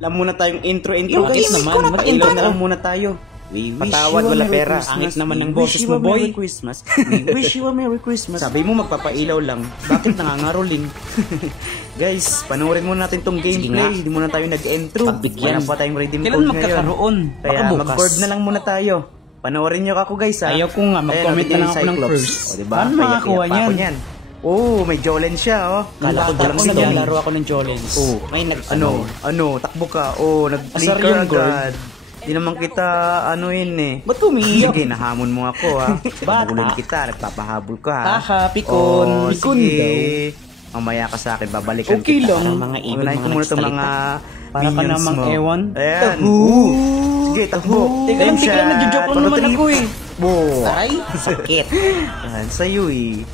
Alam muna tayong intro Yung guys gaming naman. ko na Mag-intro pa-intro na lang muna tayo. We wish Patawad, you a wala Merry pera. Christmas. Angas naman ng We boses wish you mo, a boy. Merry Christmas. We wish you a Merry Christmas. Sabi mo magpapailaw lang. Bakit nangangaroling? Guys, panoorin muna natin tong gameplay. Hindi muna tayo nag-intro. Pagbigyan. Wala pa tayong redeem Kailan code ngayon. magkakaroon? Kaya Baka bukas. mag-board na lang muna tayo. Panoorin nyo ako guys ha. Ayaw ko nga, mag-comment na lang ako ng first. O diba? Paano makakuha niyan? Oh, may Jolen siya oh. Kala ko Bata lang si Jolen. naglalaro ako ng Jolens. Oh, May takbo ka. Oh, Asar nag-flicker yung guard. agad. Di naman kita, Ba't umiiyak? Sige, nahamon mo ako ha. Bata. Nagulon kita, nagpapahabol ka ha. Haha, pikon. Oh, Pikon sige. Mamaya ka sa akin, babalikan Okay kita. lang. Mga ibig, Unahin ko mga muna itong nagsalita. mga Para ka minions namang mo. ewan. Ayan. Tahu. Sige, takbo. Teka lang, nagjo-joke lang naman ako eh. Bo. Aray, Sakit. Yan, sa'yo eh.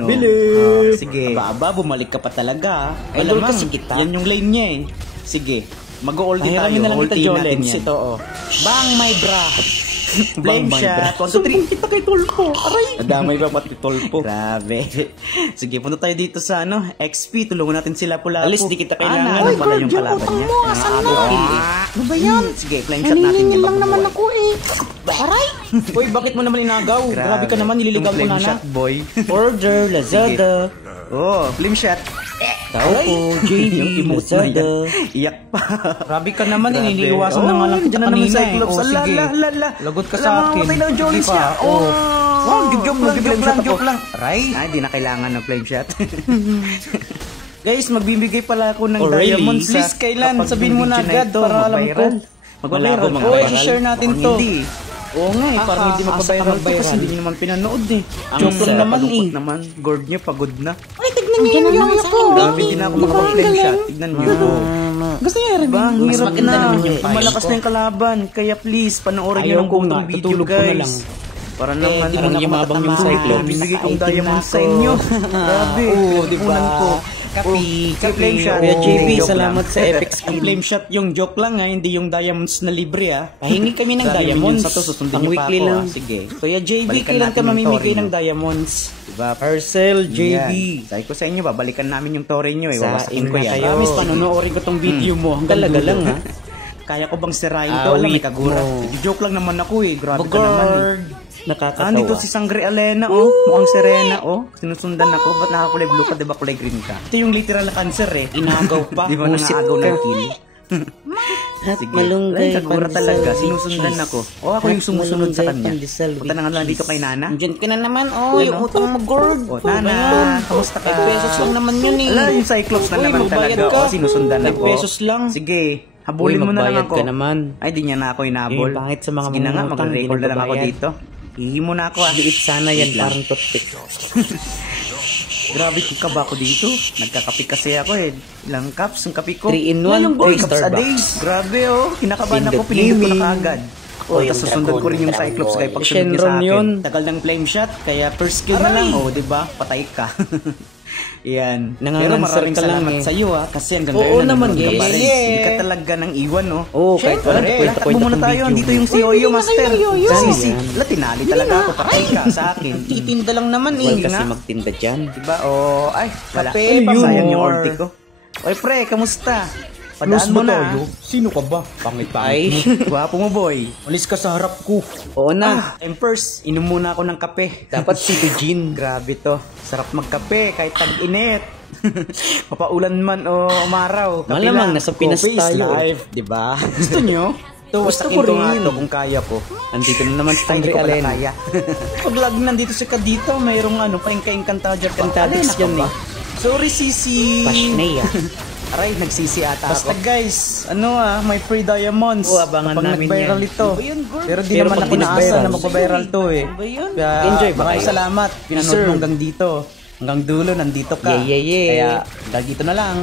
bilis. Sige. Aba, bumalik ka pa talaga. Ay, Malamang, kasi kita. Yan yung lane niya eh. Sige, mag-ulti tayo. Pahiramin na lang kita, Ultiin Jolens. natin yan. Ito, oh. Bang, my bra. Flame Bang, my shot. bra. 1, 2, 3. Kita kay Tulpo. Aray. Nadamay ba pati tolpo? Grabe. Sige, punta tayo dito sa XP. Tulungan natin sila pula. Alis, di kita kailangan. Ano pala yung kalaban niya? Ano ba yan? Sige, flame shot natin yan. lang naman ako eh. Aray. Uy, bakit mo naman inagaw? Grabe ka naman, nililigaw mo Flame na na. shot, boy. Order, Lazada. Oh, flame shot. Tao po, JB, Yung emote na Lazada. yan. Iyak pa. Grabe ka naman, Grabe. iniliwasan na nga lang kita dyan na naman kanina eh. Cyclops. Oh, Ala, sige. ala. Lagot ka Ala, sa akin. mamatay na yung Jolens Sige pa. niya. Oh. Wow, joke lang. Aray. Ay, di na kailangan ng flame shot. Guys, magbibigay pala ako ng Oh, really? diamonds. Please, kailan? Kapag Sabihin mo yung na video agad ito, para alam mag-viral. ko. Mag-viral. Malabo, Uy, Viral? share natin Parang to. Hindi. Oo nga eh, parang hindi asa ka magpa-viral to mag-viral? kasi hindi nyo naman pinanood eh. Ang Joke lang sarap. naman Palungkot eh. naman. Gourd nyo, pagod na. Ay, tignan niyo yung yoyo ko. Grabe, hindi na ako makapag-flame shot. Tignan nyo. Gusto niya rin. Diba? Ang Mas hirap maganda na. naman yung payo Malakas ko. na yung kalaban. Kaya please, panoorin nyo Ayaw ng ko buong nga, video tutulog ko na lang. guys. Para naman, di mo na ako yumabang yung matatamaan. Cyclops. bibigay kong Naka-item diamond na sa ako. inyo. Grabe. Oo, diba? Kunan ko. Flame shot. Kuya JB, Joke salamat lang. sa epic Ang skin. flame shot yung joke lang ha, hindi yung diamonds na libre ha. Pahingi kami ng Dami diamonds. sa to, susundin Ang niyo pa weekly ako, lang. ha. Sige. Kuya JB, Balikan kailan natin ka yung mamimigay Torino. ng diamonds? Diba? Parcel, JB. Yan. Sabi ko sa inyo, babalikan namin yung tore nyo eh. Sa Wawasakin ko inyo yan. kayo. Promise, panonoorin ko tong video mo. Hanggang Talaga dulo. lang, ha? Kaya ko bang sirain to? Alam, may Awit kagura. mo. Joke lang naman ako eh. Grabe ka naman eh. Nakakatawa. Dito si Sangre Alena, oh. Mukhang Serena, oh. Sinusundan ako. Ba't nakakulay blue ka? Diba kulay green ka? Ito yung literal na cancer eh. Inagaw pa. Di ba Busit nangaagaw ka. ng kill? At Sige. malunggay, Ay, kagura pandesal, talaga. with Sinusundan cheese. ako. O ako yung At sumusunod sa malunggay, kanya. pandesal, Punta na nga lang with dito kay Nana. Diyan ka na naman. Oh, yung Ano? utang mo, Gord. O, Nana, kamusta ka? 5 pesos lang naman yun eh. Ala, yung Cyclops na Uy, naman magbayad talaga. ka. O, sinusundan 5 ako. pesos lang. Sige, habulin mo na lang magbayad ako. ka naman. Ay, di niya na ako inabol. Eh, pangit sa mga Sige na nga, mangungutang, mag-record na lang ako hindi dito. Hihimo na ako ah. Liit sana yan, Wait lang. parang toothpick. Grabe kung kaba ako dito. Nagkakape kasi ako eh. Ilang cups yung kape ko. 3 in 1, Ilang or cups a day. Starbucks. Grabe oh. Kinakabahan ako. Pindot Pinindot ko na gaming. kaagad. O, Oh, yung tapos susundan dragon, ko rin yung dragon Cyclops boy. kaya pag sunod niya sa Shenron akin. yun. Tagal ng flame shot, kaya first kill na lang. Oh, di ba? Patay ka. Yan. Pero Nangangansar maraming ka lang salamat eh. sa iyo ha. Kasi hanggang Oo ngayon naman, nanonood ka pa yes. rin. Yeah. Hindi ka talaga nang iwan oh. Oo, kahit Wala, wala, wala, takbo muna tayo. Andito yung si Yoyo Master. Si Latinali talaga ako. Patay ka sa akin. Titinda lang naman eh. Huwag kasi nga. magtinda dyan. Diba? Oh, ay, wala. Kape, Sayang yung more. ulti ko. Oy, pre, kamusta? Padaan mo na. Sino ka ba? Pangit Ay, Gwapo mo, boy. Alis ka sa harap ko. oo na. And first, inom muna ako ng kape. Dapat si Eugene. Grabe to. Sarap magkape kahit tag-init. Papaulan man o umaraw. Kape Malamang lang. nasa Pinas Coffee is tayo. life, di ba? Gusto nyo? Gusto ko nga to kung kaya ko. Andito na naman si Ay, hindi Andre ko pala Allen. kaya. Pag lagi nandito si Kadito, mayroong ano, paingka-ingkantadya. Cantadix yan eh. Sorry, Sisi. Pashnea. Aray, nagsisi ata Basta ako. guys, ano may free diamonds. Oo, abangan kapag namin nag-viral yan. ito. Pero di Pero naman pag ako naasa nag-viral, na magpa-viral to eh. Kaya Enjoy ba maraming kayo? salamat. Pinanood mo hanggang dito. Hanggang dulo, nandito ka. Yeah, yeah, yeah. Kaya hanggang dito na lang.